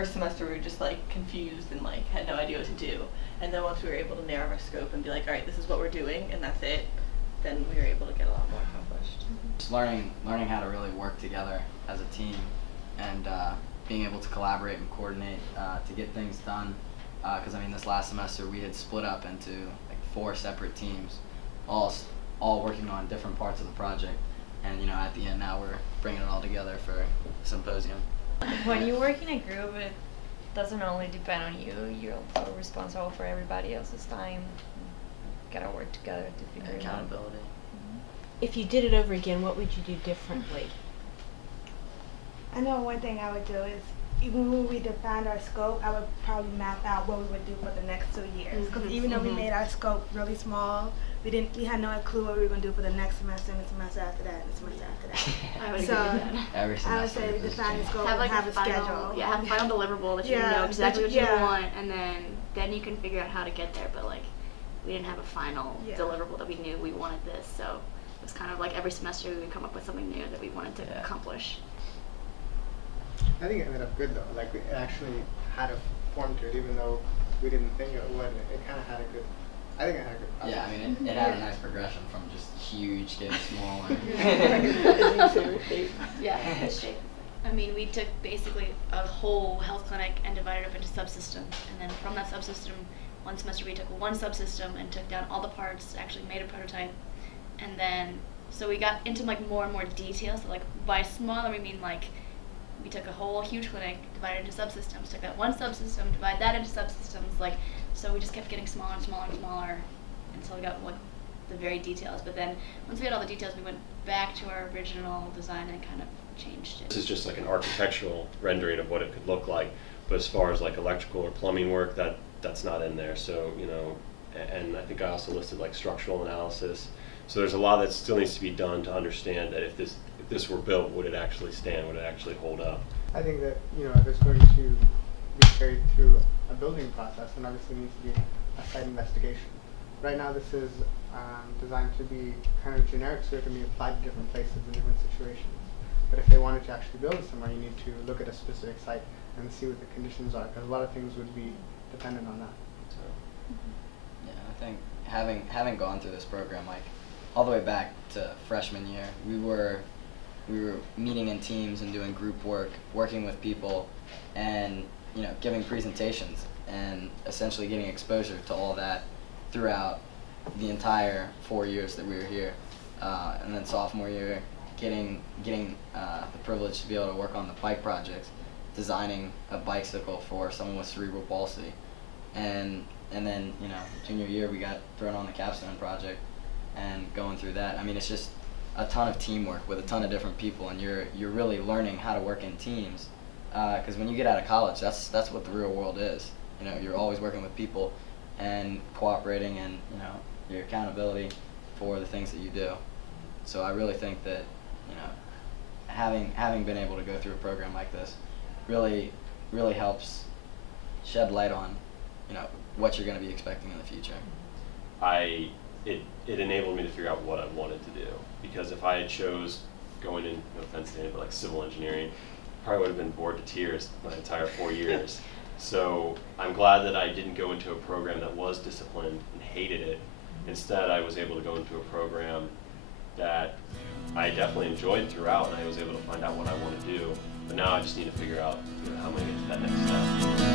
first semester we were just like confused and like had no idea what to do. And then once we were able to narrow our scope and be like, all right, this is what we're doing and that's it, then we were able to get a lot more accomplished. Just learning how to really work together as a team and being able to collaborate and coordinate to get things done. Because I mean, this last semester we had split up into like 4 separate teams, all working on different parts of the project. And you know, at the end now we're bringing it all together for a symposium. When you work in a group, it doesn't only depend on you. You're also responsible for everybody else's time. You gotta work together to figure it out. Accountability. If you did it over again, what would you do differently? I know one thing I would do is, even when we defined our scope, I would probably map out what we would do for the next 2 years. Because even though we made our scope really small, we had no clue what we were going to do for the next semester and the semester after that and the semester after that. I would agree with that. Every semester. I would say we define the scope Have like and have a a final, schedule. yeah, have a final deliverable that you know exactly what you want, and then you can figure out how to get there. But like, we didn't have a final deliverable that we knew we wanted this, so it was kind of like every semester we would come up with something new that we wanted to accomplish. I think it ended up good though. Like we actually had a form to it, even though we didn't think it would. It kind of had a good. I think it had a good process. Yeah, I mean, it had a nice progression from just huge getting smaller. Yeah, the shape. I mean, we took basically a whole health clinic and divided it up into subsystems, and then from that subsystem, one semester we took one subsystem and took down all the parts, actually made a prototype, and then so we got into like more and more details. So like by smaller we mean like we took a whole huge clinic, divided it into subsystems, took that one subsystem, divide that into subsystems, like, so we just kept getting smaller and smaller and smaller until we got like the very details. But then once we had all the details, we went back to our original design and kind of changed it. This is just like an architectural rendering of what it could look like, but as far as like electrical or plumbing work, that's not in there. So, you know, and I think I also listed like structural analysis. So there's a lot that still needs to be done to understand that if this were built, would it actually stand? Would it actually hold up? I think that, you know, if it's going to be carried through a building process, then obviously needs to be a site investigation. Right now this is designed to be kind of generic, so it can be applied to different places in different situations. But if they wanted to actually build it somewhere, you need to look at a specific site and see what the conditions are, because a lot of things would be dependent on that. So. Yeah, I think having gone through this program, like all the way back to freshman year, we were meeting in teams and doing group work, working with people, and you know, giving presentations and essentially getting exposure to all that throughout the entire 4 years that we were here. And then sophomore year, getting the privilege to be able to work on the bike projects, designing a bicycle for someone with cerebral palsy, and then you know, junior year we got thrown on the capstone project and going through that. I mean, it's just a ton of teamwork with a ton of different people, and you're really learning how to work in teams. Because when you get out of college, that's what the real world is. You know, you're always working with people and cooperating, and you know, your accountability for the things that you do. So I really think that, you know, having been able to go through a program like this really helps shed light on, you know, what you're going to be expecting in the future. It enabled me to figure out what I wanted to do, because if I had chose going in, no offense to it, but like civil engineering, I probably would have been bored to tears my entire 4 years. So I'm glad that I didn't go into a program that was disciplined and hated it. Instead, I was able to go into a program that I definitely enjoyed throughout, and I was able to find out what I want to do. But now I just need to figure out, you know, how I'm going to get to that next step.